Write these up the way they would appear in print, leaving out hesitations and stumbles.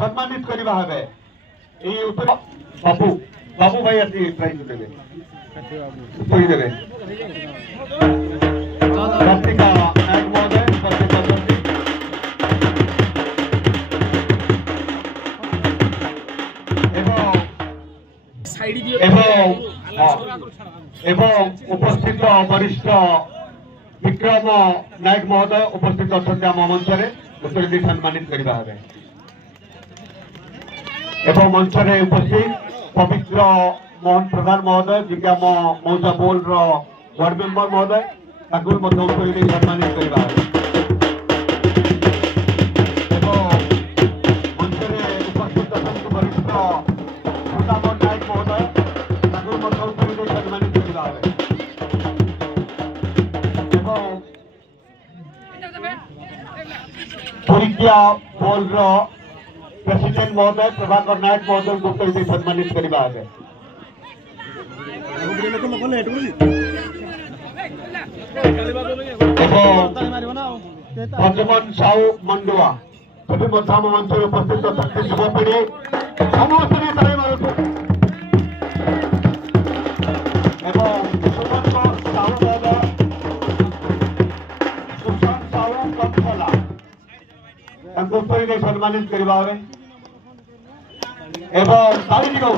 सम्मानित करवा है बाबू बाबू भाई अति प्राइज देवे कोई देवे कार्तिका नायक महोदय उपस्थित वरिष्ठ विक्रम नायक महोदय उपस्थित अच्छा आम मंच उत्तर सम्मानित करवा है एवं मंच उपस्थित पवित्र मोहन प्रधान महोदय जी आम मौजा बोल वार्ड मेंबर महोदय सम्मानित करवा मंच उपस्थित वरिष्ठ नायक महोदय सम्मानित करवा परीक्षा बोल प्रेसिडेंट महोदय प्रभाकर नायक महोदय को सम्मानित करवा है भजमन साहू मंडुआ सभी मध्याम मंच उपस्थित युवपीढ़ी समस्त सम्मानित करवा एवं ताली दिखाओ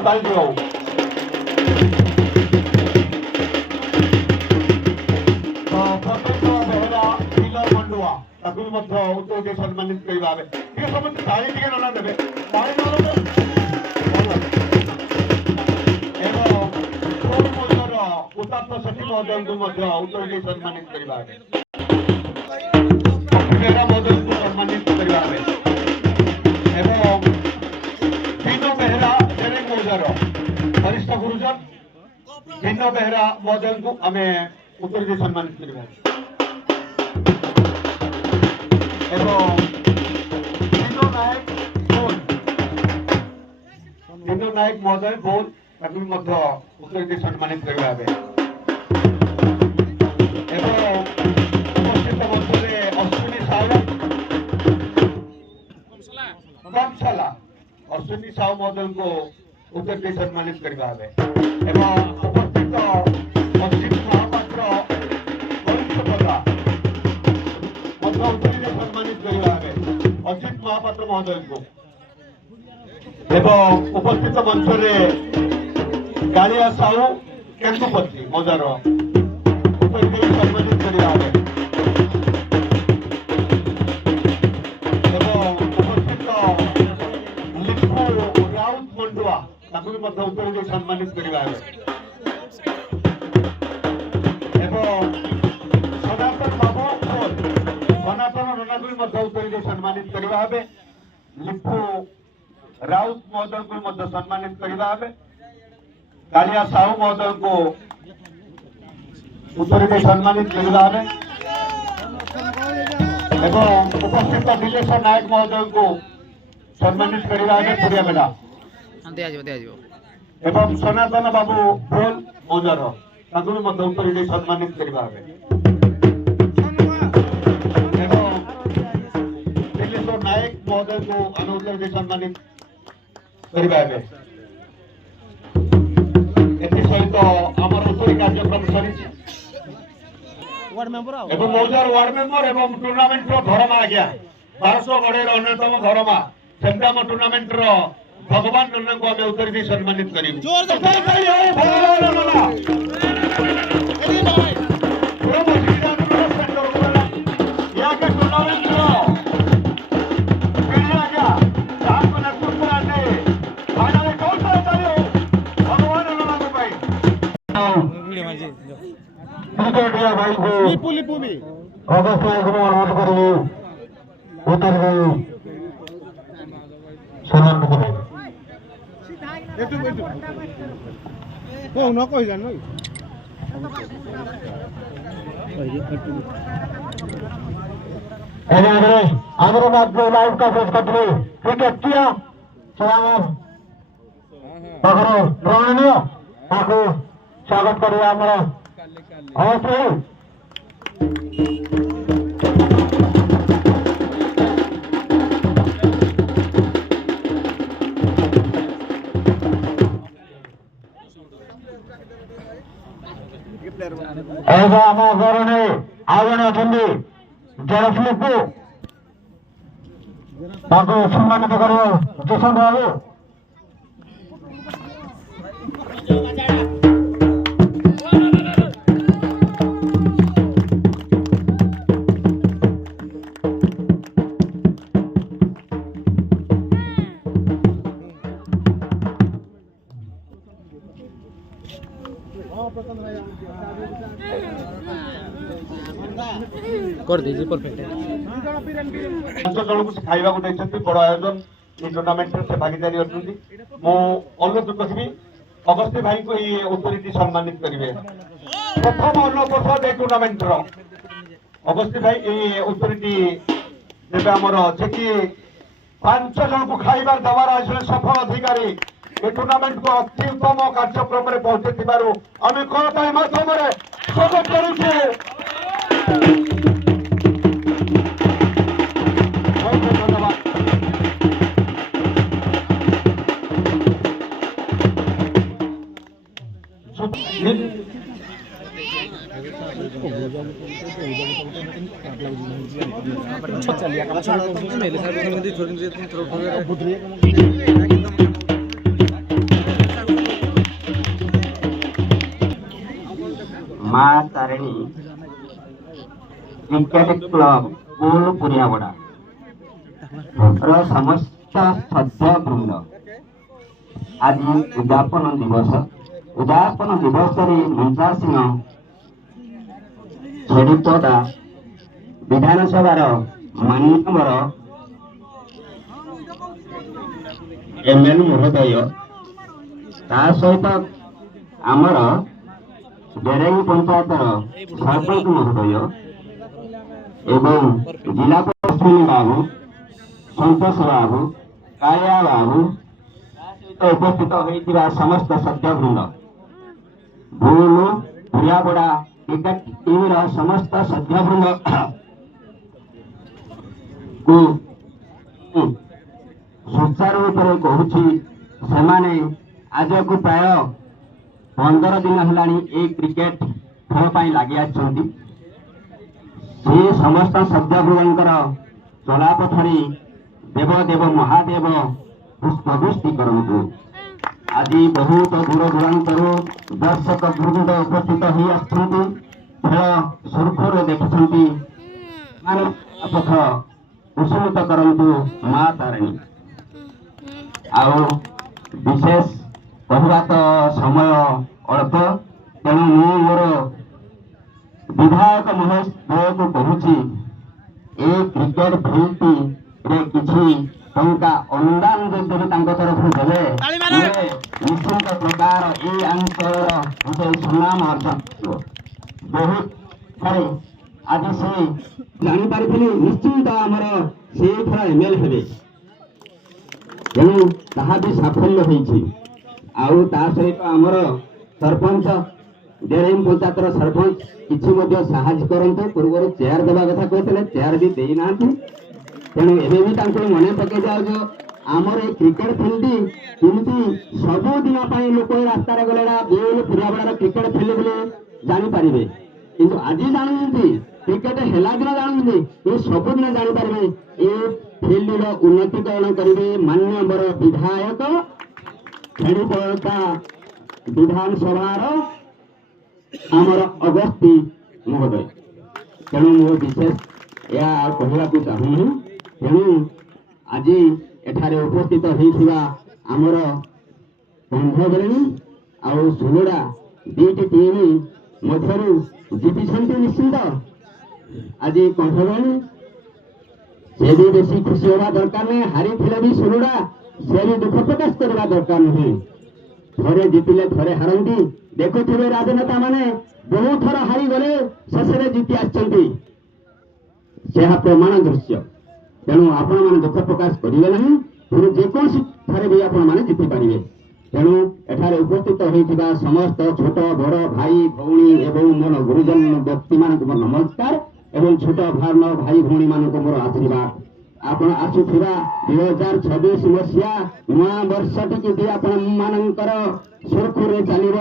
बेहरा किलर मंडुआ उत्तर सम्मानित करवा समस्त ताली टे ना देवे उताप्त सेठी महोदय को उत्तर सम्मानित करवा महोदय को सम्मानित करवा वरिष्ठ गुरुजन भिन्न बेहरा महोदय को आम उत्तर सम्मानित करवा नायक महोदय बोल उत्तर सम्मानित करवा उपस्थित मंच अश्विनी साहू कमशाला अश्विनी साहू महोदय को उत्तर सम्मानित करवा उपस्थित अजित महापात्र सम्मानित करवा अजित महापात्र महोदय को उपस्थित मंच कालिया साहू केन्दुपति मजार उत्तर सम्मानित करवा उपस्थित लिपू राउत मंडुआ उत्तर सम्मानित करवा सनातन बाबू सनातन रना उत्तर सम्मानित करवा लिपू राउत महोदय को सम्मानित करवा कालिया साहू महोदय को उत्तर सम्मानित करवा उपस्थित नीलेश नायक महोदय को सम्मानित करवा पुरिया बेला एवं सनातन बाबू बोल मौजार उत्तर सम्मानित करवा नीलेश नायक महोदय को आम उत्तर सम्मानित करवा सहित आम उत्तरी कार्यक्रम सरी मौजार वार्ड मेंबर एवं टूर्णामेंट धर्मा आज्ञा 1200 गढ़ अन्यतम धर्मा से टूर्णामेंट भगवान नन्ना को आम उत्तर सम्मानित करूँ भाई को अगस्त अनुरोध करूँ उत्तर सम्मान ଆମର ମଧ୍ୟ ଲାଇଭ କଭରେଜ କରିଥିଲେ କ୍ରିକେଟ କିଆ ପାଖରେ ଗ୍ରହଣୀୟ ତାକୁ ସ୍ୱାଗତ କରିବା ଆମର ଏବେ ଆମ ଗରଣୀ ଆଉ ଜଣେ ଅଛନ୍ତି ଜୟଶ୍ରୀକୁ ତାଙ୍କୁ ସମ୍ମାନିତ କରିବ କିଶୋର ବାବୁ। कर दीजिए परफेक्ट है। 5 ଜଣଙ୍କୁ ସେ ଖାଇବାକୁ ଦେଇଛନ୍ତି ବଡ଼ ଆୟୋଜନ এই ଟୁର୍ଣ୍ଣାମେଣ୍ଟରେ ସେ ଭାଗିଦାରୀ ଅଛନ୍ତି। ମୁଁ ଅନୁରୋଧ କରିବି ଅଗସ୍ତି ଭାଇଙ୍କୁ ଏହି ଅଥରିଟି ସମ୍ମାନିତ କରିବେ। ପ୍ରଥମ ଅନବସର এই ଟୁର୍ଣ୍ଣାମେଣ୍ଟର ଅଗସ୍ତି ଭାଇ ଏହି ଅଥରିଟି ଯେବେ ଆମର ଅଛି କି 5 ଜଣଙ୍କୁ ଖାଇବାର ଦେବାର ଆସିଲେ ସଫଳ ଅଧିକାରୀ ଏ ଟୁର୍ଣ୍ଣାମେଣ୍ଟକୁ ଅତି ଉତ୍ତମ କାର୍ଯ୍ୟକ୍ରମରେ ପହଞ୍ଚିଥିବାରୁ ଆମେ କଳକାଇ ମାଧ୍ୟମରେ ସ୍ୱାଗତ କରୁଛୁ। ମା ତାରିଣୀ କ୍ରିକେଟ କ୍ଲବ ସ୍କୁଲ ପୁରିଆବଡ଼ା ସମସ୍ତ ସଭ୍ୟବୃନ୍ଦ ଆଜି ଉଦ୍ଯାପନ ଦିବସରେ ମଞ୍ଚାସୀନ ଛେଡ଼ିପଦା ବିଧାନସଭାର ମାନ୍ୟବର ML ମହୋଦୟ ତା ସହିତ ଆମର ବେରେଙ୍ଗ ପଞ୍ଚାୟତର ସରପଞ୍ଚ ମହୋଦୟ ଏବଂ ଜିଲ୍ଲା ଅଶ୍ୱିନୀ ବାବୁ, ସନ୍ତୋଷ ବାବୁ, କାଳିଆ ବାବୁ ଉପସ୍ଥିତ ହୋଇଥିବା ସମସ୍ତ ସଭ୍ୟବୃନ୍ଦ, ଭୁଲ ପୁରିଆବଡ଼ା କ୍ରିକେଟ ଟିମର ସମସ୍ତ ସଭ୍ୟବୃନ୍ଦ କୁ ସୁଚାରୁ ରୂପରେ କହୁଛି ସେମାନେ ଆଜକୁ ପ୍ରାୟ 15 ଦିନ ହେଲାଣି এই କ୍ରିକେଟ ଖେଳ ପାଇଁ ଲାଗି ଆସିଛନ୍ତି। ସେ ସମସ୍ତ ସଭ୍ୟବୃନ୍ଦଙ୍କର ଚଲାପଥରେ ଦେବଦେବ ମହାଦେବ ପୁଷ୍ପବୃଷ୍ଟି କରନ୍ତୁ। ଆଜି ବହୁତ ଦୂର ଦୂରାନ୍ତରୁ ଦର୍ଶକ ବୃନ୍ଦ ଉପସ୍ଥିତ ହୋଇ ଆସିଛନ୍ତି। ଖେଳ ସୁରୁଖୁରୁରେ ଦେଖୁଛନ୍ତି। ପଥ କୁସୁମିତ କରନ୍ତୁ ମା ତାରିଣୀ। ଆଉ ବିଶେଷ କହିବା ତ ସମୟ ଅଳ୍ପ, ତେଣୁ ମୁଁ ମୋର ବିଧାୟକ ମହୋଦୟକୁ କହୁଛି ଏ କ୍ରିକେଟ ଫିଲ୍ଡଟିରେ କିଛି ଟଙ୍କା ଅନୁଦାନ ଯଦି ତାଙ୍କ ତରଫରୁ ଦେବେ ନିଶ୍ଚିତ ପ୍ରକାର ଏ ଅଞ୍ଚଳର ଗୋଟେ ସୁନାମ ଅର୍ଜନ ବହୁତ ଥରେ ଆଜି ସେ ଜାଣିପାରିଥିଲି ନିଶ୍ଚିନ୍ତ ଆମର ସେଇଥର ML ହେବେ, ତେଣୁ ତାହା ବି ସାଫଲ୍ୟ ହେଇଛି। ଆଉ ତା ସହିତ ଆମର ସରପଞ୍ଚ ବେରେଙ୍ଗ ପଞ୍ଚାୟତର ସରପଞ୍ଚ କିଛି ମଧ୍ୟ ସାହାଯ୍ୟ କରନ୍ତୁ। ପୂର୍ବରୁ ଚେୟାର ଦେବା କଥା କହିଥିଲେ, ଚେୟାର ବି ଦେଇନାହାନ୍ତି। ତେଣୁ ଏବେ ବି ତାଙ୍କୁ ମନେ ପକେଇ ଯାଉଛୁ ଆମର ଏ କ୍ରିକେଟ ଫିଲ୍ଡଟି କେମିତି ସବୁଦିନ ପାଇଁ ଲୋକ ରାସ୍ତାରେ ଗଲେ ପୁରିଆବଡ଼ାର କ୍ରିକେଟ ଫିଲ୍ଡ ବୋଲି ଜାଣିପାରିବେ, କିନ୍ତୁ ଆଜି ଜାଣୁଛନ୍ତି କ୍ରିକେଟ ହେଲା ଦିନ ଜାଣୁଛନ୍ତି ଏ ସବୁଦିନ ଜାଣିପାରିବେ। ଏ ଫିଲ୍ଡର ଉନ୍ନତିକରଣ କରିବେ ମାନ୍ୟବର ବିଧାୟକ ଛେଡ଼ିପଦା ବିଧାନସଭାର ଆମର ଅଗସ୍ତି ମହୋଦୟ। ତେଣୁ ମୁଁ ବିଶେଷ ଏହା କହିବାକୁ ଚାହୁଁନି। ତେଣୁ ଆଜି ଏଠାରେ ଉପସ୍ଥିତ ହୋଇଥିବା ଆମର କଣ୍ଢବେଣୀ ଆଉ ସୁଲୁଡ଼ା ଦୁଇଟି ଟିମ୍ ମଧ୍ୟରୁ ଜିତିଛନ୍ତି ନିଶ୍ଚିନ୍ତ। ଆଜି କଣ୍ଢବେଣୀ ସେ ବି ବେଶୀ ଖୁସି ହେବା ଦରକାର ନାହିଁ, ହାରିଥିଲେ ବି ସୁଲୁଡ଼ା ସେ ବି ଦୁଃଖ ପ୍ରକାଶ କରିବା ଦରକାର ନୁହେଁ। ଥରେ ଜିତିଲେ ଥରେ ହାରନ୍ତି। ଦେଖୁଥିବେ ରାଜନେତା ମାନେ ବହୁ ଥର ହାରିଗଲେ ଶେଷରେ ଜିତି ଆସିଛନ୍ତି। ସେହା ପ୍ରମାଣ ଦୃଶ୍ୟ। ତେଣୁ ଆପଣମାନେ ଦୁଃଖ ପ୍ରକାଶ କରିବେ ନାହିଁ, ତେଣୁ ଯେକୌଣସି ଠାରେ ବି ଆପଣମାନେ ଜିତିପାରିବେ। ତେଣୁ ଏଠାରେ ଉପସ୍ଥିତ ହୋଇଥିବା ସମସ୍ତ ଛୋଟ ବଡ଼ ଭାଇ ଭଉଣୀ ଏବଂ ମୋର ଗୁରୁଜନ ବ୍ୟକ୍ତିମାନଙ୍କୁ ମୋର ନମସ୍କାର ଏବଂ ଛୋଟ ଭାଇ ଭଉଣୀମାନଙ୍କୁ ମୋର ଆଶୀର୍ବାଦ। ଆପଣ ଆସୁଥିବା 2026 ମସିହା ନୂଆ ବର୍ଷଟିକି ବି ଆପଣମାନଙ୍କର ସୁରୁଖୁରୁରେ ଚାଲିବ।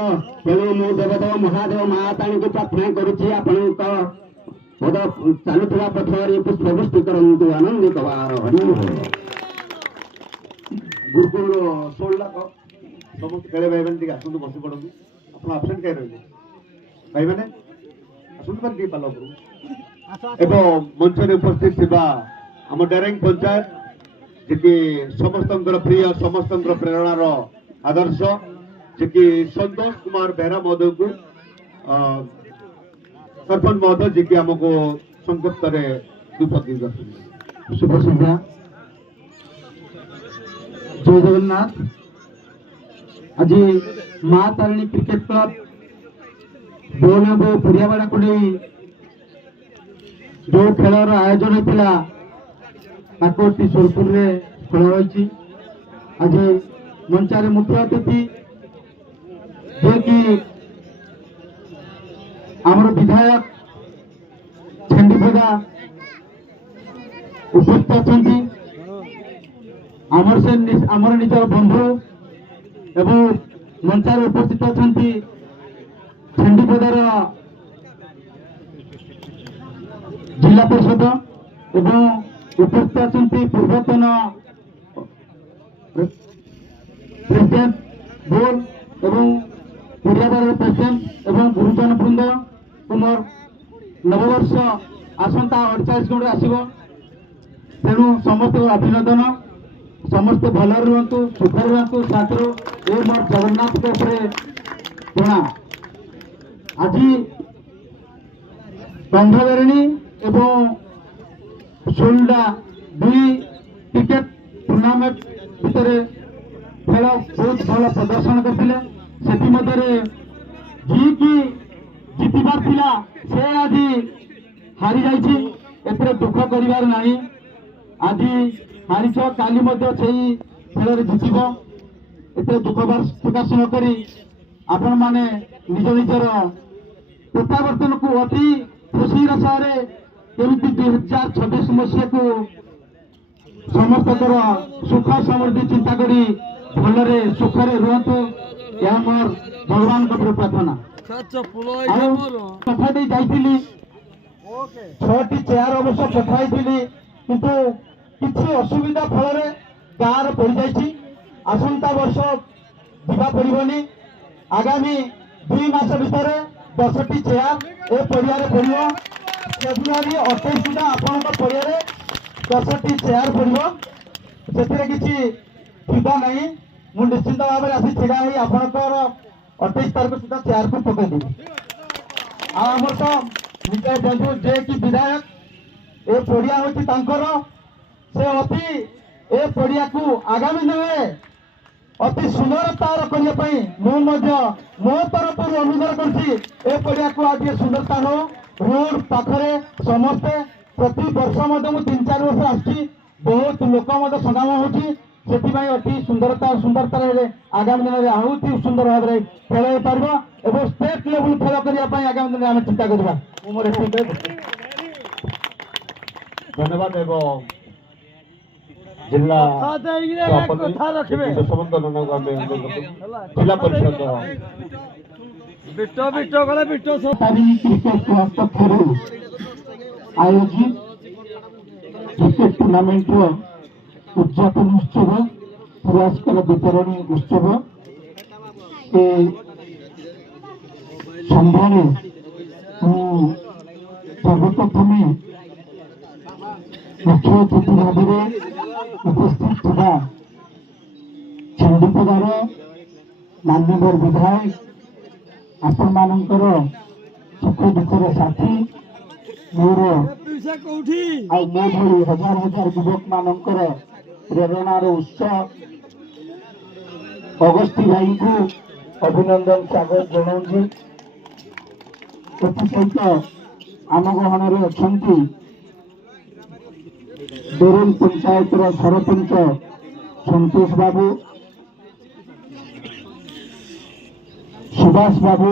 ତେଣୁ ମୁଁ ଦେବଦେବ ମହାଦେବ ମା ତାରିଣୀଙ୍କୁ ପ୍ରାର୍ଥନା କରୁଛି, ଆପଣଙ୍କ ଚାଲୁଥିବା ପଥରେ ପୁଷ୍ପବୃଷ୍ଟି କରନ୍ତୁ, ଆନନ୍ଦିତ ବାର ହରି ହରି। ଗୁରୁକୁଳ 16 ଲାଖ ସମସ୍ତ ଖେଳେ ଭାଇମାନେ ଟିକେ ଆସନ୍ତୁ, ବସି ପଡ଼ନ୍ତୁ। ଆପଣ ଆବସେଣ୍ଟ କାହିଁ ରହିଲେ ଭାଇମାନେ? ଆସନ୍ତୁ ମାନେ ଟିକେ ପାଲ ଉପରକୁ। ଏବଂ ମଞ୍ଚରେ ଉପସ୍ଥିତ ଥିବା ଆମ ଡେରେଙ୍ଗ ପଞ୍ଚାୟତ, ଯିଏକି ସମସ୍ତଙ୍କର ପ୍ରିୟ, ସମସ୍ତଙ୍କର ପ୍ରେରଣାର ଆଦର୍ଶ, ଯିଏକି ସନ୍ତୋଷ କୁମାର ବେହେରା ମହୋଦୟଙ୍କୁ ସରପଞ୍ଚ ମହୋଦୟ, ଯିଏକି ଆମକୁ ସଂକ୍ଷିପ୍ତରେ ଦୁପତି ଦର୍ଶନ। शुभ संध्या। जय जगन्नाथ। आज माँ तारिणी क्रिकेट क्लब बोनबो पुरियावाड़ा को नहीं जो खेलर आयोजन होता ताकि सोरपुर रे खेल रही। आज मंचारे मुख्य अतिथि जे कि आमर विधायक छेंडीपदा उपस्थित अच्छा आमर निजर बंधु एवं मंचार उपस्थित अच्छा छेंडीपदार जिला परिषद एवं उपस्थित अच्छा पूर्वतन प्रेसिडेंट बोर्ड एवं पुरियाबार प्रेसिडेंट एवं गुरुजन वृंद तुमर नववर्ष आसंता 48 गुण आसब। तेणु समस्त अभिनंदन, समस्त भल रुहतु, सुखर रुहतु, साथी ये मोर जगन्नाथ के प्रणाम। आज बंधबेरणी एवं सोलडा दुई क्रिकेट टूर्नामेंट भितर खेल बहुत भल प्रदर्शन करते से जी की जितबार थिला से आज हारी जाइए, एते दुख करिवार नहीं। आज हारीच काली खेल जितब, एते दुख प्रकाश नक आपण मैंने निज निजर प्रत्यावर्तन को अति खुशी सह केमी 2026 मसीहा को समस्त सुख समृद्धि चिंता करी भलरे सुखरे रुहतु, यह मोर भगवान को प्रार्थना। कथा जाइली 6टी चेयर अवश्य पठाई किंतु किसी असुविधा फल गाँव पड़ जाइए। आसंता वर्ष दिवा पड़ोनी, आगामी 2 मास भितर 10टी चेयर ए पड़िया पड़ो। फेब्रुआरी 28 सुधा आपण पड़िया 10टी चेयर पड़ो, से किसी सुविधा नहीं। मु निश्चित भाव में आसी ढड़ा ही आपंकर 28 तारीख सुधा चेयर को पकईदेवी। आमर तो निज बंधु जे कि विधायक ए पड़िया हूँ से अति ए पड़िया को आगामी दिन में अति सुंदरतार करने मो तरफ अनुरोध कर पड़िया को आज सुंदरता हो। रोड पाखरे समस्ते प्रति वर्ष 3-4 वर्ष आसी बहुत लोक सगाम होती अति सुंदरता आगामी दिन में आहुति सुंदर भाव में खेल हो पार और स्टेट लेवल खेल करने आगामी दिन में आम चिंता करवा। धन्यवाद एवं जिला जिला परिषद तारिणी क्रिकेट क्लब पक्षर आयोजित क्रिकेट टूर्नामेंट उद्यापन उत्सव पुरस्कार वितरण उत्सव के सन्धान सर्वप्रथम मुख्य अतिथि भाव में उपस्थित था छेंडीपदार मान्यवर विधायक आपण मानकर सुख दुखर साथी मोर मो भली हजार हजार युवक मानकर प्रेरणार उत्स अगस्ती भाई को अभिनंदन स्वागत जनाऊँ। सहित आम गहन अच्छा बेरेल पंचायत सरपंच संतोष बाबू, सुभाष बाबू,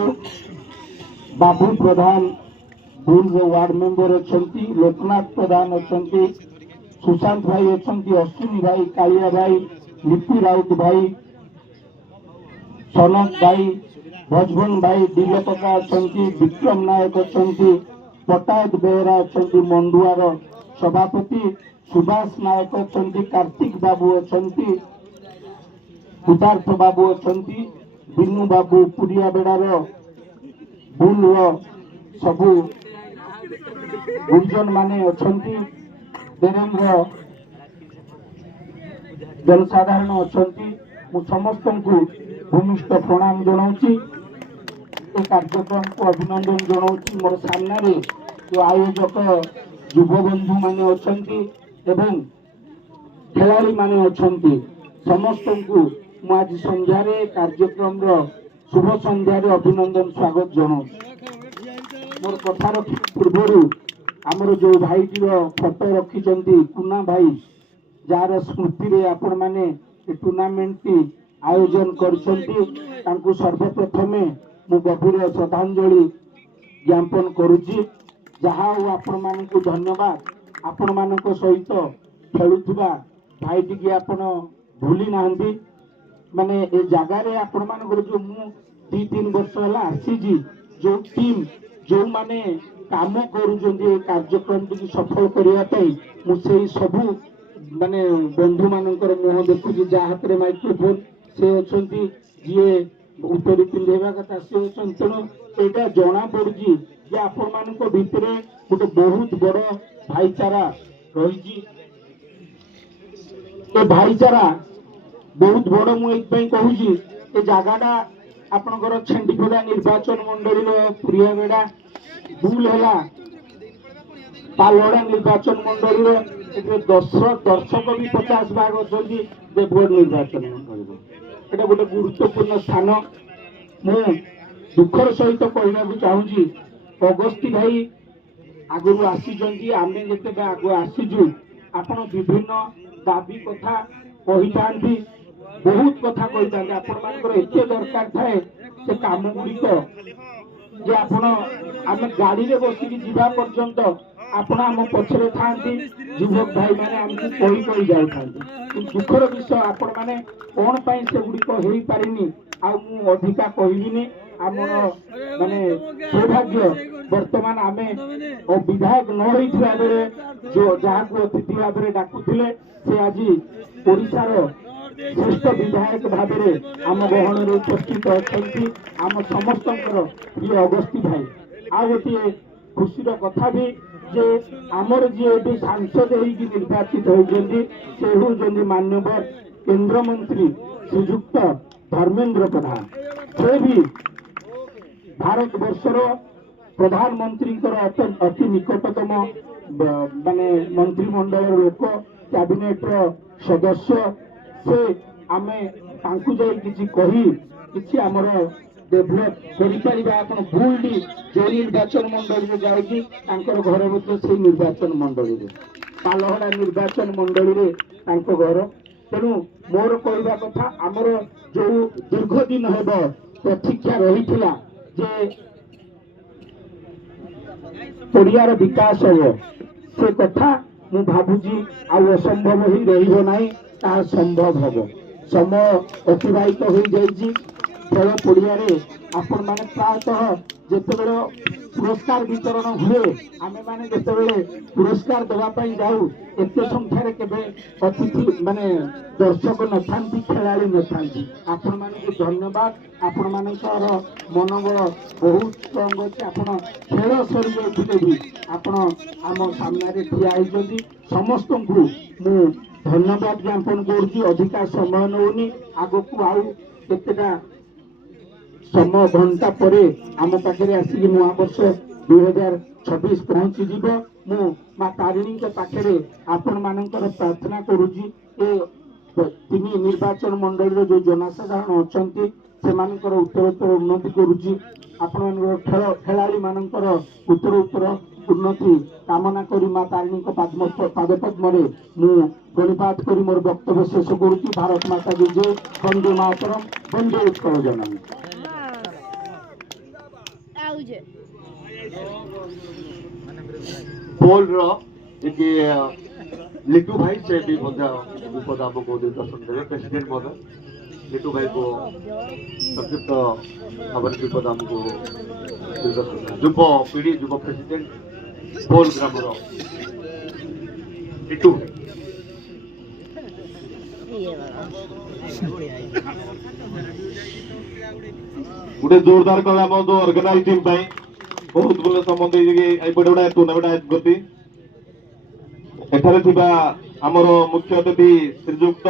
बाबू प्रधान भूल वार्ड मेंबर अच्छा, लोकनाथ प्रधान अच्छा, सुशांत भाई अच्छा, अश्विनी भाई, कालिया भाई, लिपि राउत भाई, सनत भाई, भजभन भाई, दिलपका अच्छा, विक्रम नायक अच्छा, पटायत बेहरा अच्छा, मंडुआर सभापति सुभाष नायक अच्छा, कार्तिक बाबू अच्छा, उदार्थ बाबू अच्छा, बिन्नू बाबू पुरिया बेड़ार बुल सबू गुरुजन माने अच्छा, बेरेलर जनसाधारण अच्छा, समस्त को भूमिष्ठ प्रणाम जनाऊँगी। ए कार्यक्रम को अभिनंदन जनाऊँगी। मोर सामने जो आयोजक युव बंधु माने अच्छा एवं खिलाड़ी माने अच्छा समस्त को आज संध्यारे कार्यक्रम शुभ संध्यारे अभिनंदन स्वागत जनाऊँ। मोर कथार पूर्वर आमर जो भाईटी फोटो रखिंट कुना भाई जार स्मृति रे आपण माने टूर्नामेंट टी आयोजन कर सर्वप्रथम मु गभीर श्रद्धांजलि ज्ञापन करुच्ची। जहाँ आपण मान धन्यवाद। आपण मान सहित खेलुवा भाईटी की आपण भूली ना माने ए जगार आपण मान जो मु 2-3 वर्ष है आसी जो टीम जो माने काम कर कार्यक्रम टी सफल करने मुझे सबू माने बंधु मानकर मुह देखुची। जहाँ हाथ में माइक्रोफोन से अच्छा जी उत्तरी पिंधेवा कथा से अच्छा। तेणु यहाँ जना पड़ी जे आपण मान भितर गोटे बहुत बड़ भाईचारा रही। भाईचारा बहुत बड़ मुझे कहूँ जगाटा आपणकर छेंडीपदा निर्वाचन मंडली पुरिया बेड़ा भूल है पालड़ा निर्वाचन मंडली 10 दर्शक भी 50 भाग अच्छा देवगढ़ निर्वाचन मंडली ये गोटे गुरुत्वपूर्ण स्थान। मु दुखर सहित कहना चाहूँगी अगस्ती भाई आगु आसी आम जिते आग आसीजु आपण विभिन्न दाबी कथा कही था बहुत कथा कही था आपण एत दरकार थाए से कम गुड़िक जे आपण आम गाड़ी में बसिक जीवा पर्यंत आपण आम पछरे था युवक भाई मैंने आमको कही कही जाऊँ। दुखर विषय आपण मैंने कौन पाई से गुड़िक हो पारिनी अधिका कहबिनी आमर माने सौभाग्य वर्तमान आमे विधायक न होइथिबा बेले जो जहाँ को अतिथि भाव में डाकुले से आज ओडिशार श्रेष्ठ विधायक भाव में आम गहन उपस्थित अच्छा आम समस्त प्रिय अगस्ती भाई। आ गोटे खुशीर कथा भी जे आमर जी सांसद होगी निर्वाचित होती से हूँ मान्यवर केंद्र मंत्री श्रीजुक्त धर्मेंद्र प्रधान। से भी भारत वर्षर प्रधानमंत्री अति निकटतम माने मंत्रिमंडल लोक कैबिनेट सदस्य से आमे तांकु जाई किछि कही किछि हमर डेभलप करि परिबा। आपण भूलडी जो निर्वाचन मंडली रे जाई तांकर घर मध्य से निर्वाचन मंडली रे पालहड़ा निर्वाचन मंडली रे तांको घर। तेणु मोर कहवा कथा आमर जो दीर्घ दिन हेब प्रतीक्षा रही जे पड़ियार विकास हो से कथा मु भाबुजी आउ असंभव ही रहिबो नाही ता संभव हबो। समय अतिबाहित हो जाइछि खेल पड़ियारे आपण माने प्रायतः जेतेबेले पुरस्कार वितरण हुए आमे माने जेतेबेले पुरस्कार देवा पई जाऊ एते संख्या रे केबे अतिथि माने दर्शक न थांती खेलाड़ी न थांती। आपण माने धन्यवाद। आपण मानकर मनोबल बहुत स्ट्रांग अछि। आपण खेल सरी जाइथिले भी आपण आम सामने रे ठिया आइछथि समस्त को मु धन्यवाद ज्ञापन करुछि। अधिका समय नउनी आगो को आउ केतेटा समय घंटा परे आम पाखे आसिक नुआ वर्ष 2026 पहुंची जीव। मु मां तारिणी के पाखे आपण मानकर प्रार्थना करुछि ए तीन निर्वाचन मंडली जो जनसाधारण अच्छा ସେମାନଙ୍କର ଉତ୍ତରୋତ୍ତର ଉନ୍ନତି କରୁଛି। ଆପଣଙ୍କର ଖେଳାଳି ମାନଙ୍କର ଉତ୍ତରୋତ୍ତର ଉନ୍ନତି କାମନା କରି ମା ତାରିଣୀଙ୍କ ପାଦପଦ୍ମରେ ମୁଁ ଗଣିପାତ କରି ମୋର ବକ୍ତବ୍ୟ ଶେଷ କରୁଛି। ଭାରତ ମାତା କି ଜୟ, ବନ୍ଦେ ମାତରମ୍, ବନ୍ଦେ ଉତ୍କଳ ଜନନୀ। पोल लिटू भाई से भी विपद आमको दर्शन देवे प्रेसिडेंट महोदय लिटू भाई को संक्षिप्त भाव विपद आमको युव पीढ़ी युव प्रेसिडेंट पोल ग्राम लिटू गोटे जोरदार कला ऑर्गेनाइज टीम बहुत बोले संबंध गोटे टूर्णामेंट गति एठारे थिबा हमर मुख्य अतिथि श्रीजुक्त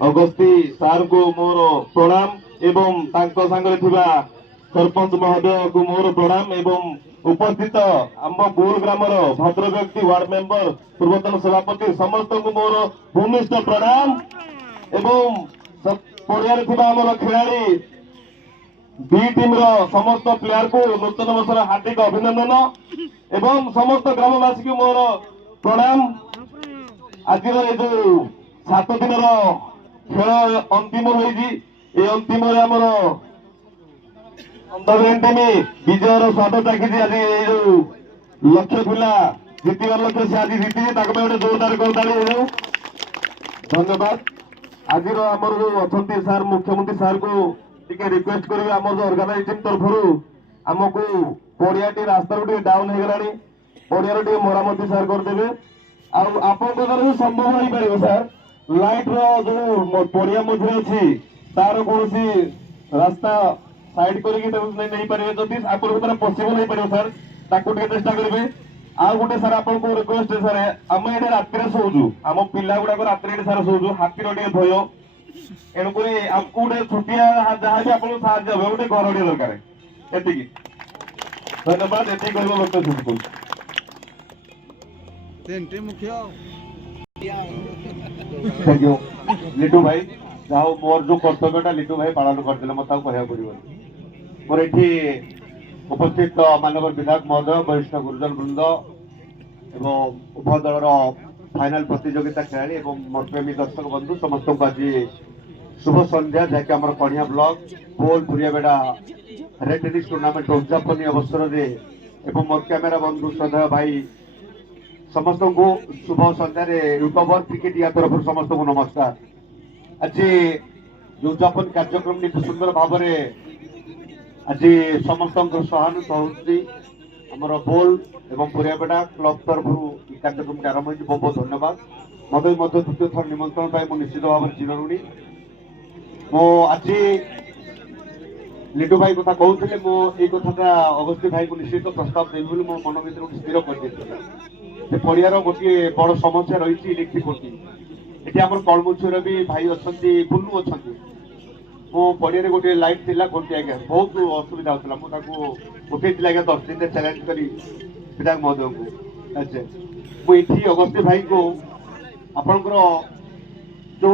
अगस्ती सार को मोर प्रणाम एवं तांको संगे थिबा सरपंच महोदय को मोर प्रणाम एवं उपस्थित आम बोल ग्रामर भद्र व्यक्ति वार्ड मेंबर पूर्वतन सभापति समस्त को मोर भूमिष्ठ प्रणाम एवं पड़िया थिबा हमर खिलाड़ी बी टीम समस्त प्लेयर को नूतन वर्षर हार्दिक अभिनंदन एवं समस्त ग्रामवासी को मोर प्रणाम। आज जो 7 दिन खेल अंतिम अंतिम टीम विजयर स्वाद चाखी आज लक्ष्य था जितबार लक्ष्य से आज जीति गोटे जोरदार करताली धन्यवाद। आज आमर जो अच्छा सार मुख्यमंत्री सार को रिक्वेस्ट करेंगे आम जो ऑर्गेनाइजिंग तरफ आमको पड़िया रास्ता डाउन हो गला पड़िया मरामती सार करदे आप संभव हो पार सार लाइट जो पड़िया मझे अच्छी तार कौन रास्ता साइड करके पारे जदि आप पसिबल हो पार सार ताकू चेष्टा करेंगे। आउ गोटे सार आपको रिक्वेस्ट है सार आम ये रात शोचु आम पिला गुड़ाक रात सार शोचु हाथीर भय एणुक आमको गोटे छुटिया जहाँ भी आपको साहय गोटे घर दरकार एति धन्यवाद एति वक्तव्य थैंक यू लिटू भाई जहाँ मोर जो कर्तव्यटा लिटू भाई पालन करते मत कह पड़ो मोर ये उपस्थित माननीय विधायक महोदय वरिष्ठ गुरुजन वृंद एवं उभय दलर फाइनाल प्रतियोगिता खेलाड़ी एवं मोर प्रेमी दर्शक बंधु समस्त को आज शुभ संध्या जहाँकि आम कणिया ब्लॉक पोल पुरियाबेड़ा रेड टेनिस टूर्नामेंट उद्यापन अवसर में एवं मोर कैमेरा बंधु श्रद्धा भाई समस्त को शुभ संध्यार यूट्यूबर क्रिकेट या तरफ समस्त को नमस्कार। आज उद्यापन कार्यक्रम नीति सुंदर भाव आज समस्त सहानुत होमर बोल एवं पुरियाबेड़ा क्लब तरफ कार्यक्रम आरंभ हो बहुत बहुत धन्यवाद। मत द्वितीय थर निमंत्रण मुझे निश्चित भाव में चिरऋणी मो आज लिटू भाई कथा कहते कथा अगस्ती भाई को निश्चित प्रस्ताव देवी मो मन भर स्थिर कर पड़ियार गोटे बड़ समस्या रही इलेक्ट्रिसिटी ये आम कलमुचुर भी भाई अच्छा बुलू अच्छा मो पड़िया गोटे लाइट थी कौन आज्ञा बहुत असुविधा होता मुझे उठे आज्ञा 10 दिन चैलेंज कर विधायक महोदय को अच्छा मुझे अगस्ती भाई को आपंकर जो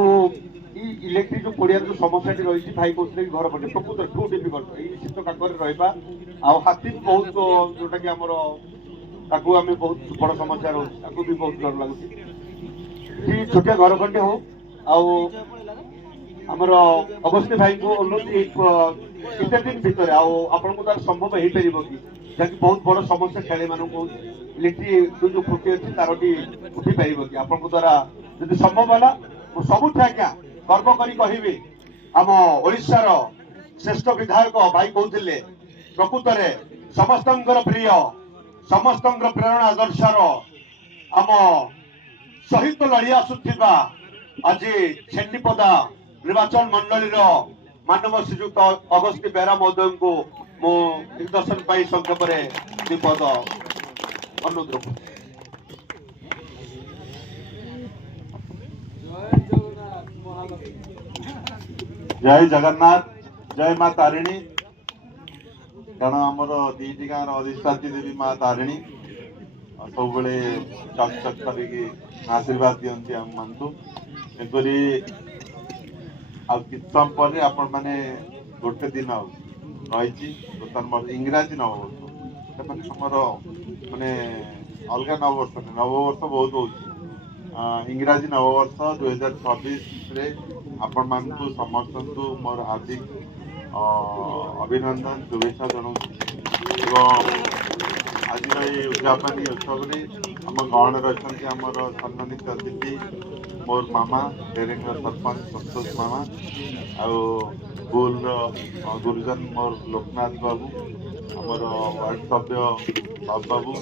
इलेक्ट्रिक जो पड़िया जो समस्या रही भाई कहते घर पटे प्रकृत टू डिफिकल्ट ये शीत काकर रहा हाथी बहुत जोटा कि आम बहुत बड़ समस्या रोज भी बहुत डर लगुच छोटिया घर खंडे हो आमर अगस्ती भाई को उन्नति इतने दिन भितर आपको तार संभव हो पार कि जहाँकि बहुत बड़ समस्या खेले मान इलेक्ट्रिक जो फुटी अच्छी तार उठी पार कि आपको द्वारा जब संभव है सबुठ आज्ञा गर्व करी कहि आम ओडिशार श्रेष्ठ विधायक भाई कहते प्रकृत में समस्त प्रिय समस्त प्रेरणा आदर्शर आम सहित लड़ी आसुवा आज छेन्नीपदा निर्वाचन मंडल मानव श्रीजुक्त अगस्ती बेहरा महोदय को मो दिग्दर्शन पाई संक्षेप विपद अनुरोध रखु। जय जगन्नाथ जय माँ तारिणी कारण आमर दीटी गाँव अधिष्ठात्री देवी माँ तारिणी सब चक चक कर आशीर्वाद दिखती आम मानतु तेणुक ଆଉ କିଛି ସମୟ ପରେ ଆପଣ ମାନେ ଗୋଟେ ଦିନ ରହିଛି ବର୍ତ୍ତମାନ ମୋର ଇଂରାଜୀ ନବବର୍ଷ ମାନେ ଆମର ମାନେ ଅଲଗା ନବବର୍ଷ ନୁହେଁ, ନବବର୍ଷ ବହୁତ ହଉଛି ଇଂରାଜୀ ନବବର୍ଷ 2026ରେ ଆପଣମାନଙ୍କୁ ସମସ୍ତଙ୍କୁ ମୋର ହାର୍ଦ୍ଦିକ ଅଭିନନ୍ଦନ शुभेच्छा जनाऊँ ଆଜିର ଏଇ ଉଦ୍ଯାପନୀ ଉତ୍ସବରେ ଆମ ଗହଣରେ ଅଛନ୍ତି ଆମର ସମ୍ମାନିତ ଅତିଥି ମୋର ମାମା ଡେରେଙ୍ଗର ସରପଞ୍ଚ ସନ୍ତୋଷ ମାମା ଆଉ ସ୍କୁଲର ଗୁରୁଜନ ମୋର ଲୋକନାଥ ବାବୁ ଆମର ୱାର୍ଡ ସଭ୍ୟ ବାବୁ ବାବୁ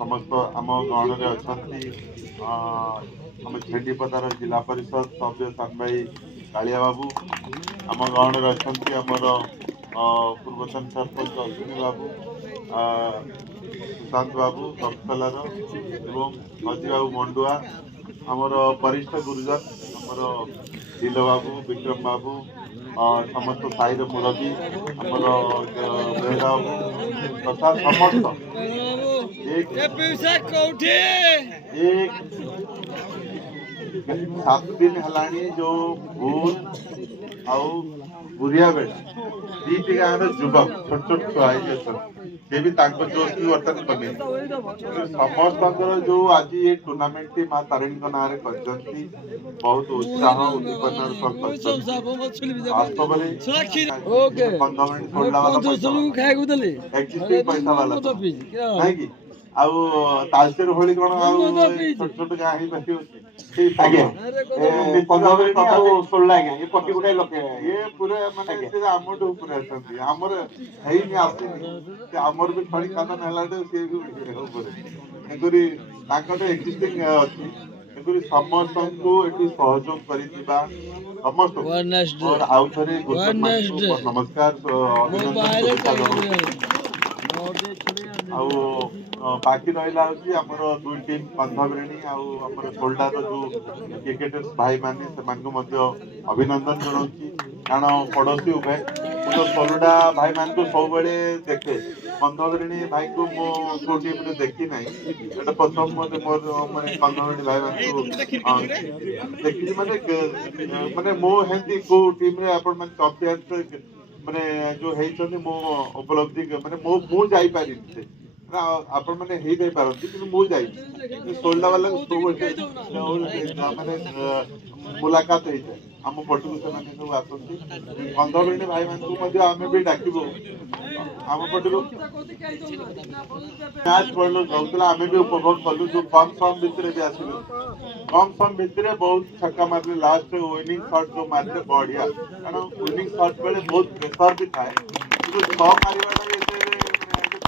ସମସ୍ତ ଆମ ଗହଣରେ ଅଛନ୍ତି ଆମ ଛେଣ୍ଡିପଦାର ଜିଲ୍ଲା ପରିଷଦ ସଭ୍ୟ ସାନଭାଇ କାଳିଆ ବାବୁ ଆମ ଗହଣରେ ଅଛନ୍ତି ଆମର ପୂର୍ବତନ ସରପଞ୍ଚ ଅଶ୍ୱିନୀ ବାବୁ ସୁଶାନ୍ତ ବାବୁ ତପସଲାର ଏବଂ ଅଜି ବାବୁ ମଣ୍ଡୁଆ ଆମର ବରିଷ୍ଠ ଗୁରୁଜନ ଆମର ଢିଲ ବାବୁ ବିକ୍ରମ ବାବୁ ସମସ୍ତ ସାହିର ମୁରବୀ ଆମର ବେହେରା ବାବୁ ତଥା ସମସ୍ତ एक 7 दिन हेलानी जो भूत आउ बुरिया बेटा दीटी गाँव युवक छोट छोट छुआ से भी जोश भी वर्तन कले समस्त जो आज ये टूर्णामेंट माँ तारिणी ना बहुत उत्साह उद्दीपना वास्तव में 15 मिनट छोड़ला वाला पैसा वाला नहीं कि ଆଉ ତାଲଚେର ଭଳି କଣ ଆଉ ଛୋଟ ଛୋଟ ଗାଁ ହେଇପାରିବ ଆଜ୍ଞା 15 ମିନିଟ ଆଉ 16 ଆଜ୍ଞା ଏ ପଟି ଗୋଟାଏ ଲକ୍ଷ ଏ ପୁରା ମାନେ ସେ ଆମଠୁ ଉପରେ ଅଛନ୍ତି ଆମର ହେଇନି ଆସିନି ସେ ଆମର ବି ଖଣି ଖାନ ହେଲାଠୁ ସେ ବି ଉପରେ ତେଣୁକରି ତାଙ୍କର ଏକ୍ଜିଷ୍ଟିଂ ଅଛି ତେଣୁକରି ସମସ୍ତଙ୍କୁ ଏଠି ସହଯୋଗ କରିଥିବା ସମସ୍ତଙ୍କୁ ଆଉ ଥରେ ନମସ୍କାର ଆଉ बाकी रहा आमर दुई टीम बांधवरेणी आमर सोल्डार जो क्रिकेटर्स भाई माने अभिनंदन जनाऊँ कारण पड़ोशी उभे तो सोलडा भाई मान को सब देखे बांधवरेणी भाई को मो टीम रे देखी ना प्रथम मोर माने बांधवरेणी भाई मान को देखी माने मो हेंती को टीम रे आपण माने चैंपियन माने जो हेइछन मो उपलब्धि माने मो जाई पारि आपण मैंने ही नहीं पारती कि मु जाई सोल्डा वाला माने मुलाकात हो जाए आम पटू से सब आसती बंधवरेणी भाई मान आम भी डाकबू आम पटू मैच पड़ो रोला आम भी उपभोग कलु जो कम सम भितर भी आसलु कम सम भितर बहुत छक्का मारे लास्ट विनिंग शॉट जो मारे बढ़िया कारण विनिंग शॉट बेले बहुत प्रेसर भी थाए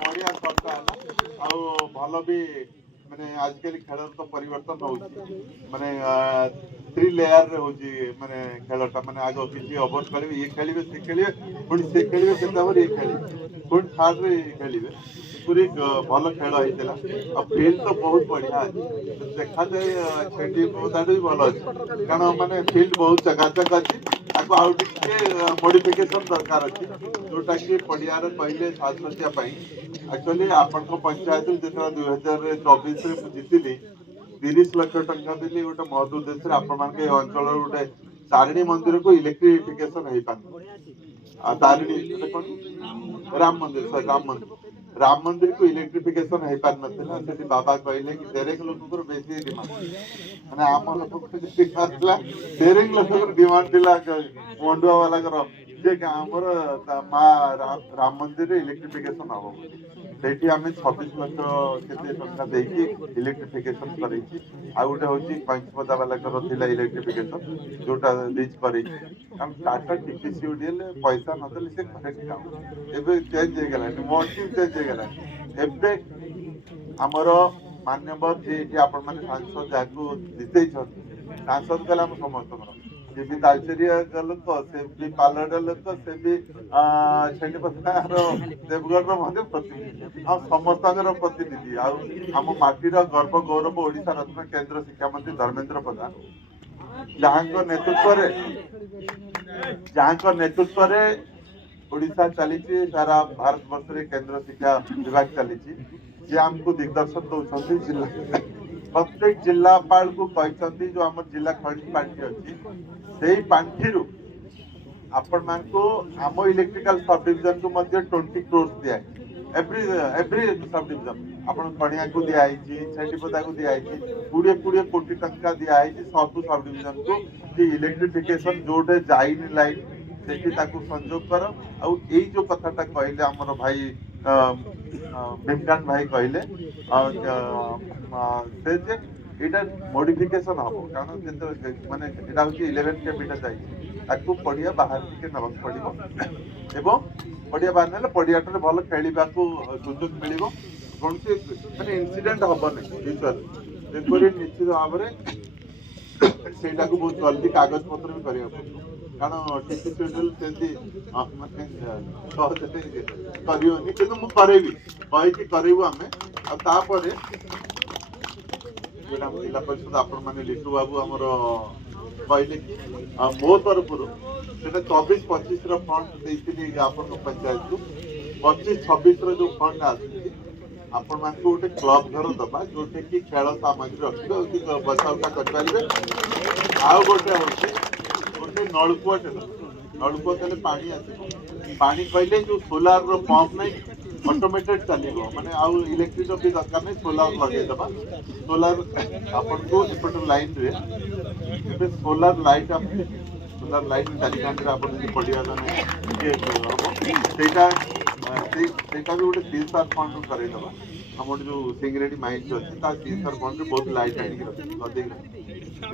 बढ़िया शॉट भल भी माने आजकल खेल तो परिवर्तन हो माने 3 लेयर रे होजी माने खेलटा माने आगो किसी ओवर खेलिबे ये खेलिबे से खेलिबे पुणी से खेलिबे से तबर ये खेलिबे पुणी थर्ड रे खेलिबे पूरी भल खेल होइतला अब फील्ड तो बहुत बढ़िया अछि देखा जाय छेडी बहुत भी भल अछि कारण माने फील्ड बहुत चकाचक अछि आको आउट के मॉडिफिकेशन दरकार अछि जोटा कि पडियार पहिले साजसज्जा पई एक्चुअली आपण को पंचायत जेतरा 2024 रे जीतिली 30 लाख टंका देली गोटे महद उद्देश्य आपण मान के अंचल गोटे तारिणी मंदिर को इलेक्ट्रिफिकेशन हेई पान तारिणी राम मंदिर को इलेक्ट्रिफिकेशन हेई पान नथिला सेठी बाबा कहले कि डेरेक लोक को बेसी डिमांड माने आम लोक को दिखातला डेरेक लोक को डिमांड दिला मंडुआ वाला करो जे हमर मा राम मंदिर रे इलेक्ट्रिफिकेशन हबो सेठी आमे 26 लाख केते टंका देकी इलेक्ट्रिफिकेशन करैछि आ उठे होछि पंचपदा वाला कर थिला इलेक्ट्रिफिकेशन जोटा रीच करैछि हम टाटा टीसीयूडीएल पैसा न देले से करेक्ट काम एबे चेंज हे गेला मोटिव चेंज हे गेला एबे हमर मान्यवर जे आपण माने सांसद जाकू जितै छ सांसद कला हम समस्त ये भी तालचेरिया लोक से भी पालड़ लोक से भी छेंडीपदार देवगढ़ मध्य प्रतिनिधि हम समस्त प्रतिनिधि आम माटीर गर्व गौरव ओडिशा रत्न केंद्र शिक्षा मंत्री धर्मेंद्र प्रधान जहाँ नेतृत्व ओडिशा चली सारा भारत वर्ष केंद्र शिक्षा विभाग चली जे आमको दिग्दर्शन दौरान जिला प्रत्येक जिलापाल को कहते जो आम जिला खनिज पांठी अच्छी से पांठी आपण मान को आम इलेक्ट्रिकल सब डिविजन को मध्य 20 crores दिया एवरी सब डिविजन आपण कणिया को दिया छेटीपदा को दिया 20 कोटी टंका दिया सब सब डिविजन को कि इलेक्ट्रिफिकेशन जोटे जाइनी लाइन सेठी ताकू संजोग कर आउ एई जो कथाटा कहले हमर भाई भीमकांत भाई कहले से जे एटा मॉडिफिकेशन हबो कारण जेते माने एटा होची 11 के मीटर जाई ताकू पड़िया बाहर के नबक पड़िबो एवं पड़िया बाहर नेले पड़ियाटरे भल खेलिबा को सुযোগ मिलिबो कोनसे माने इंसिडेंट हबने फ्यूचर जेपरि निश्चित भाव रे सेटा को बहुत जल्दी कागज पत्र भी करिया कारण टीसी शेड्यूल सेंती माने सहजते करियोनी किंतु मु करेबी कहि करिवो हमें आ तापरे जेटा जिला परिषद आपण माने लिटू बाबू हमर कहले कि मो तरफ सेटा 24-25 रो फंड देइतिली आपण पंचायत को 25-26 रो जो फंड आसी आपण मान को गोटे क्लब घर दबा जोटे कि खेल सामग्री रखिबो कि बचावटा कर पारिबे आ गोटे होची गोटे नलकूआ तेल पानी आसे पानी कहले जो सोलार रो पंप नहीं ऑटोमेटेड चलेबो माने आउ इलेक्ट्रिक भी दरकार नहीं सोलार लगे दबा सोलार अपन को एपट लाइन रे सोलार लाइट चाली घंटे अपन जो पड़िया ये सेटा सेटा भी गोटे CSR फंड करे दबा हमर जो सिंगरेडी माइंड अछि ता CSR फंड रे बहुत लाइट आनी के रखि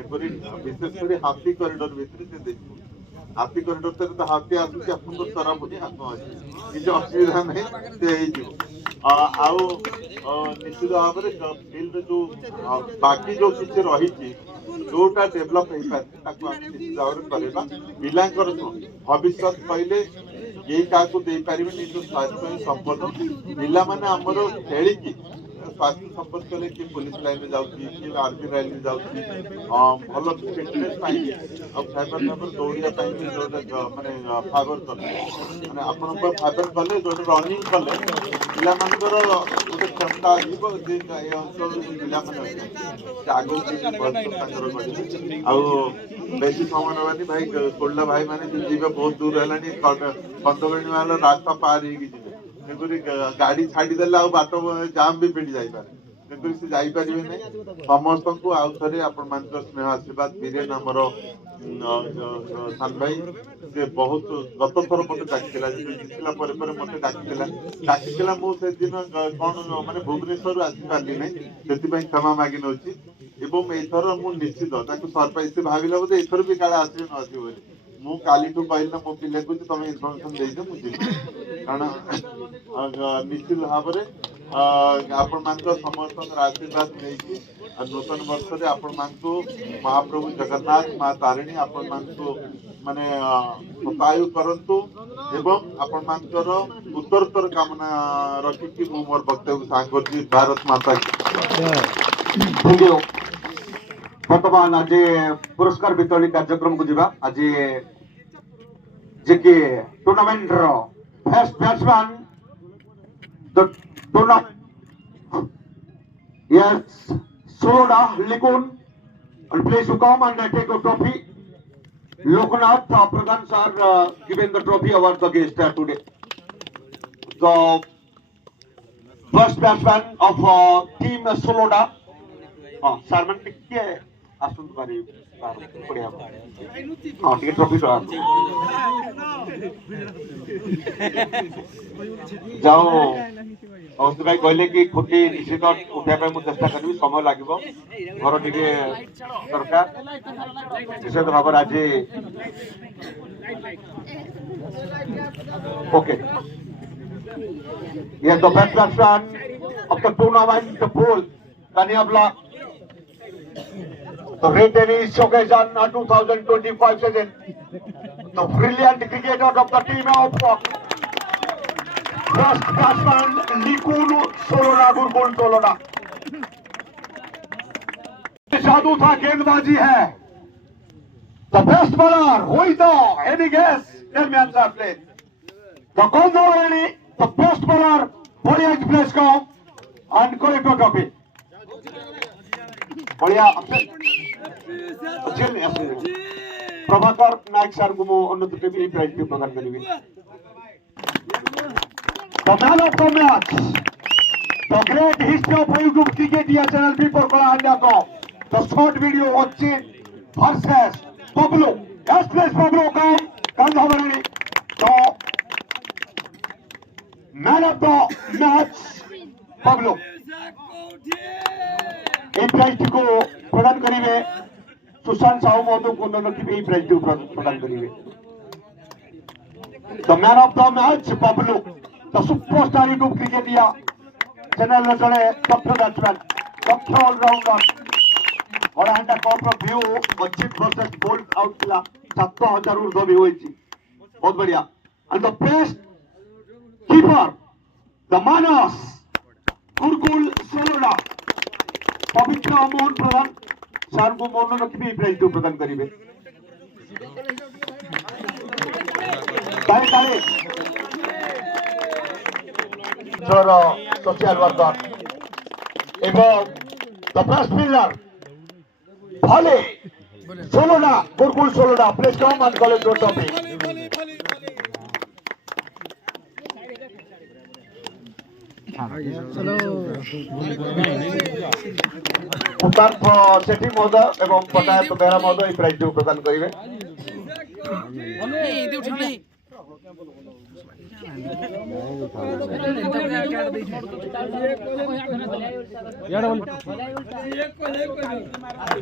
एपरि विशेष कर हाथी कॉरिडोर भीतर से देखो हाथी कॉरिडोर तक तो हाथी आसुची अपन तो सारा बुझी आत्मा अछि किछ असुविधा नहीं से हे जीव आउ निश्चित भाव रे फील्ड जो बाकी जो किछ रही छी जोटा डेवलप हे पाते ताको हम निश्चित भाव रे करेबा पिलांकर भविष्य पहिले ये का को दे पारिबे नि जो स्वास्थ्य संपद पिला माने हमरो खेली की स्वास्थ्य संपद कले कि पुलिस लाइन में जाउची कि आर्मी लाइन में जाउची भलो फिटनेस पाई अब फाइबर नंबर दौड़िया पाई जो माने फाइबर कर माने आपन को फाइबर कले जो रनिंग कले पिला मानकर गोटे क्षमता आइबो जे ए अंचल पिला माने आगो की बहुत ताकर गडी आ बेसी समय नबानी भाई कोल्ला भाई माने जीवे बहुत दूर हलानी पंतगणी वाला रास्ता पार ही की गाड़ी छाड़ी देला बाट जाम भी पिट जाई पारे से जाई परिबे नै समस्त को आउ थरे आपण मानकर स्नेह आशीर्वाद बीरेन हमरो सान भाई से बहुत गत थर मते डाकिला जितला पर मते डाकिला मो से दिन कोन माने भुवनेश्वर आसी पारली नै सेति पई क्षमा मागी नउची एवं एथर मु निश्चित ताकू सरप्राइज से भाबिला बोले एथर भी काला आसी न आसी बोली मु काली टू कहल ना मो पिले को तमे इन्फॉर्मेशन दे दे मुझे कारण निश्चित भाव रे आपण मान को समस्त आशीर्वाद नै कि नूतन वर्ष रे आपण मान को महाप्रभु जगन्नाथ मां तारिणी आपण मान को माने उपाय करंतु एवं आपण मान कर उत्तरोत्तर कामना रखी कि मु मोर वक्तव्य सांग करछि भारत माता की थैंक यू वर्तमान आज पुरस्कार वितरण कार्यक्रम को जीवा आज जे टूर्नामेंट रो first batsman the tournament yes Soloda Likun and please to come and take a trophy. Loknath Pradhan sir given the trophy award the guest today. The first batsman of team Soloda Sarman टिके आसुन पारी बढ़िया हां टिके trophy तो जाओ और भाई कहले कि खुटी निश्चित उठा पे मु चेष्टा करबी समय लागबो घर टिके सरकार निश्चित भाव आज ओके ये the best batsman of the tournament the poll Kaniabla. The Red Tennis Showcase on 2025 season. The brilliant cricketer of the team of first batsman Likunu Soloda Gurkul Soloda. जादू था गेंदबाजी है. The best bowler who is the any guess? Tell me answer please. The Gondorani, the best bowler, what is place come and correct trophy. बढ़िया प्रभाकर नायक sir को मो अनुरोध करबी ई prize प्रदान करिवे The man of the match, the great history of YouTube Cricket channel before Kolahanda, the short video watching versus Pablo. Yes, please, Pablo, come Dhawanani. The man of the match, Pablo. এই প্রাইজটিকে প্রদান করিবে সুশান্ত সাহু মহোদয় কোনটি এই প্রাইজটি প্রদান করিবে The man of the match, Pablo. The superstar YouTube cricket channel jane daftar batsman, daftar all-rounder. Kolahanda Cup ro view Ajit versus Bolt out thila 7000 urdhwe view hoichi. Bahut badhiya. And the best keeper, the Manas Gurukul Soloda. Pavitra Mohan Pradhan sir ko mono rakhibe prize to pradan karibe. Tale social worker এবং the first pillar ভালে ষোলোটা গুরকুল ষোলোটা place com and college road topic উপার্থ Sethi মহোদয় এবং পটায়ত বেহরা মহোদয় এই প্রাইজটি প্রদান করিবে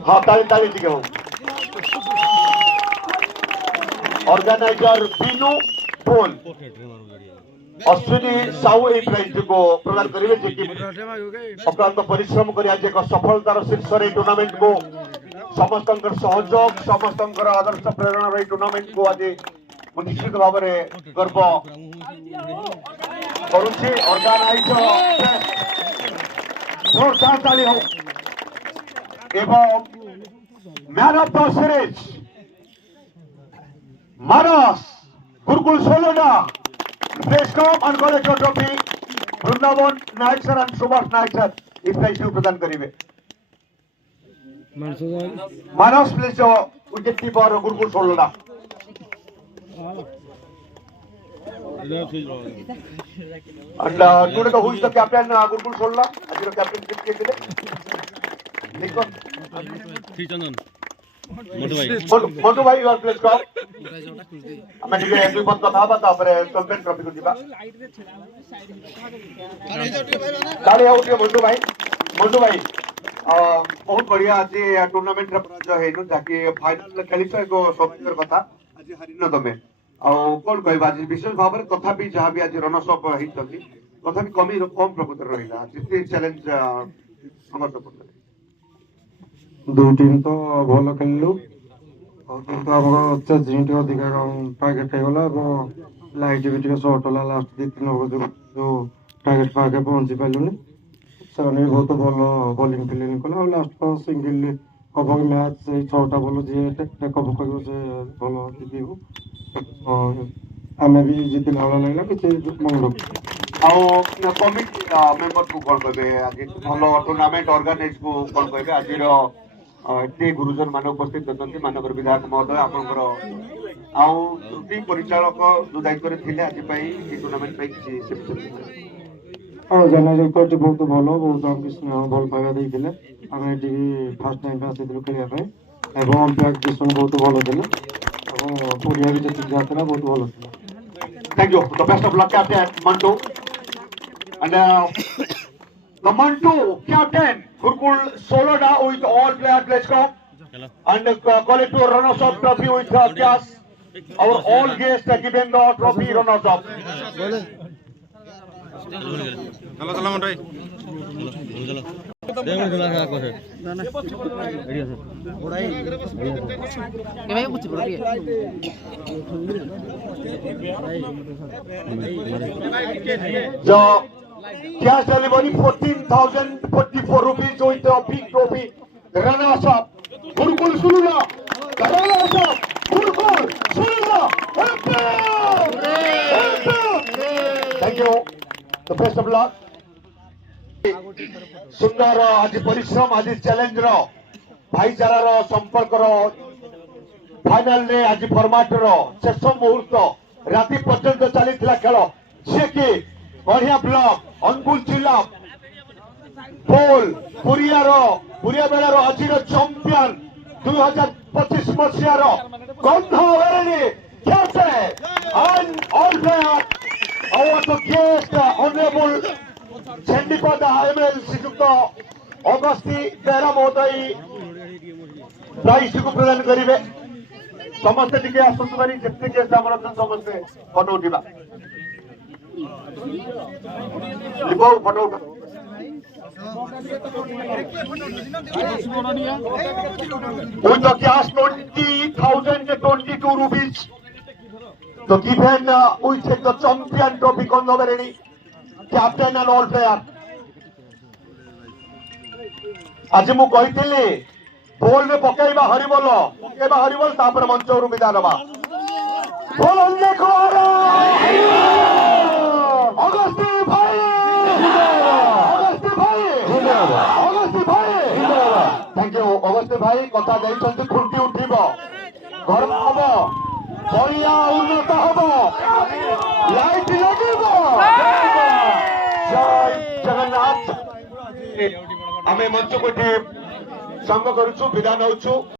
हाँ ताली ठीक है ऑर्गेनाइजर बीनू पोल अश्विनी साहू এই প্রাইজটিକୁ ପ୍ରଦାନ କରିବେ ଯେ କି ଅକ୍ଲାନ୍ତ ପରିଶ୍ରମ କରି ଆଜି ଏକ ସଫଳତାର ଶୀର୍ଷରେ ଏହି ଟୁର୍ଣ୍ଣାମେଣ୍ଟକୁ ସମସ୍ତଙ୍କର ସହଯୋଗ ସମସ୍ତଙ୍କର ଆଦର୍ଶ ପ୍ରେରଣାର ଏହି ଟୁର୍ଣ୍ଣାମେଣ୍ଟକୁ ଆଜି ମୁଁ ନିଶ୍ଚିତ ଭାବରେ ଗର୍ବ କରୁଛି ଅର୍ଗାନାଇଜର ଜୋରଦାର ତାଳି ହଉ ଏବଂ man of the series Manas Gurukul Sholota Place Cup and College Trophy, Vrindavan Naik sir and Subhash Naik sir इस प्राइज को प्रदान करिवे Manas place wicket keeper Gurukul Sholota and today who is the captain Gurukul Soloda as your captain के दिले देखो श्रीचंदन मोटू भाई your place cup ଆମେ ଟିକେ ଦୁଇ ପଦ କଥା ହବା ତାପରେ ଚମ୍ପିୟନ ଟ୍ରଫି କୁ ଯିବା ତାଳି ହଉ ଟିକେ ମଣ୍ଟୁ ଭାଇ ବହୁତ ବଢିଆ ଆଜି ଟୁର୍ଣ୍ଣାମେଣ୍ଟ ରେ ପରାଜୟ ହେଇନୁ ଯାକି ଫାଇନାଲ ଖେଳିଛ ଏକ ସୌଭାଗ୍ୟର କଥା ଆଜି ହାରିନ ତମେ ଆଉ କଣ କହିବା ଆଜି ବିଶେଷ ଭାବରେ ତଥାପି ଯାହା ବି ଆଜି ରନର୍ସ ଅପ୍ ହେଇଛନ୍ତି ତଥାପି କମ ପ୍ରକୃତରେ ରହିଲା ଯେତେ ଚ୍ୟାଲେଞ୍ଜ ସଂଘର୍ଷ କରୁଥିଲେ ଦୁଇ ଟିମ୍ ତ ଭଲ ଖେଳିଲୁ କିନ୍ତୁ ଆମର ଚେଜିଂ ଟିକେ ଅଧିକା ଟାର୍ଗେଟ ହେଇଗଲା ଏବଂ ଲାଇଟ୍ ବି ଟିକେ ସର୍ଟ ହେଲା ଲାଷ୍ଟ 2-3 ଓଭର ଯୋଉ ଟାର୍ଗେଟ ପାଖେ ପହଞ୍ଚି ପାରିଲୁନି ସେମାନେ ବି ବହୁତ ଭଲ ବୋଲିଂ ଫିଲ୍ଡିଂ କଲେ ଆଉ ଲାଷ୍ଟ ସିଙ୍ଗଲ କଭର ମ୍ୟାଚ୍ ସେଇ 6ଟା ବଲ୍ ଯିଏ ଟେକଅପ୍ କରିବ ସେ ଭଲ ଜିତିବ ଆମେ ବି ଜିତିଲା ଭଳିଆ ଲାଗିଲା କିଛି ମନେ ରଖୁ ଆଉ କମିଟି ମେମ୍ବର କୁ କଣ କହିବେ ଆଜି ଭଲ ଟୁର୍ଣ୍ଣାମେଣ୍ଟ ଅର୍ଗାନାଇଜ କୁ କଣ କହିବେ ଆଜିର ଏତେ ଗୁରୁଜନ ମାନେ ଉପସ୍ଥିତ ଅଛନ୍ତି ମାନଙ୍କର ବିଧାୟକ ମହୋଦୟ ଆପଣଙ୍କର ଆଉ ତ୍ରୁଟି ପରିଚାଳକ ଯୋଉ ଦାୟିତ୍ୱରେ ଥିଲେ ଆଜି ପାଇଁ এই ଟୁର୍ଣ୍ଣାମେଣ୍ଟ ପାଇଁ କିଛି ଅର୍ଗାନାଇଜର ବହୁତ ଭଲ ବହୁତ ଆମକୁ ସ୍ନେହ ଭଲ ପାଇବା ଦେଇଥିଲେ ଆମେ ଏଠିକି ଫାର୍ଷ୍ଟ ଟାଇମ୍ ଆସିଥିଲୁ ଖେଳିବା ପାଇଁ ଏବଂ ଅମ୍ପାୟାର ଡିସିସନ ବହୁତ ଭଲ ଥିଲା ଏବଂ ପଡ଼ିଆ ବି ଯେତିକି ଯାହା ଥିଲା ବହୁତ ଭଲ ଥିଲା Thank you. The best of luck, Captain Mantu. And the Mantu captain, Gurukul Soloda with all player pledge cup. And college to runners up trophy with Kyas. Our all guests are given the trophy runners up. The cash delivery 14,044 rupees with the big trophy runners up. Gurukul Soloda, the runners up. Gurukul Soloda. Thank you. The best of luck. सुंदर आज परिश्रम आज challenge ଭାଇଚାରାର ସମ୍ପର୍କର ଫାଇନାଲରେ ଆଜି ଫର୍ମାଟର ଶେଷ ମୁହୂର୍ତ୍ତ ରାତି ପର୍ଯ୍ୟନ୍ତ ଚାଲିଥିଲା ଖେଳ। ଯିଏକି ବଢିଆ ବ୍ଲକ ଅନୁଗୁଳ ଜିଲ୍ଲା ପୋଲ ପୁରିଆ ବେଳାର ଆଜିର ଚମ୍ପିୟନ 2025 ମସିହାର ଗନ୍ଧବେରେଣୀ ଖେଳছে and all player our the guest honorable Chandipada MLA Shriyukta Agasti Behera महोदय प्राइज को प्रदान करेंगे। समस्ते टिके आसंतु बारी जितने केस हमर समस्ते फोटो उठिबा लिबो फोटो उठा with the cash 20,022 rupees to given we take the champion trophy Gondobereni captain and all player। आज मु कहिथिली बोल में पकेइबा हरिबोल तापर मंचरू विदा दबा बोल देखो अगस्ती भाई थैंक यू अगस्ती भाई कथा दैछन्ति खुंटी उठिबो घर हबो बढ़िया उन्नत हबो लाइट लगिबो जय जगन्नाथ। आमे मंच को संग करूछु विदा नउछु।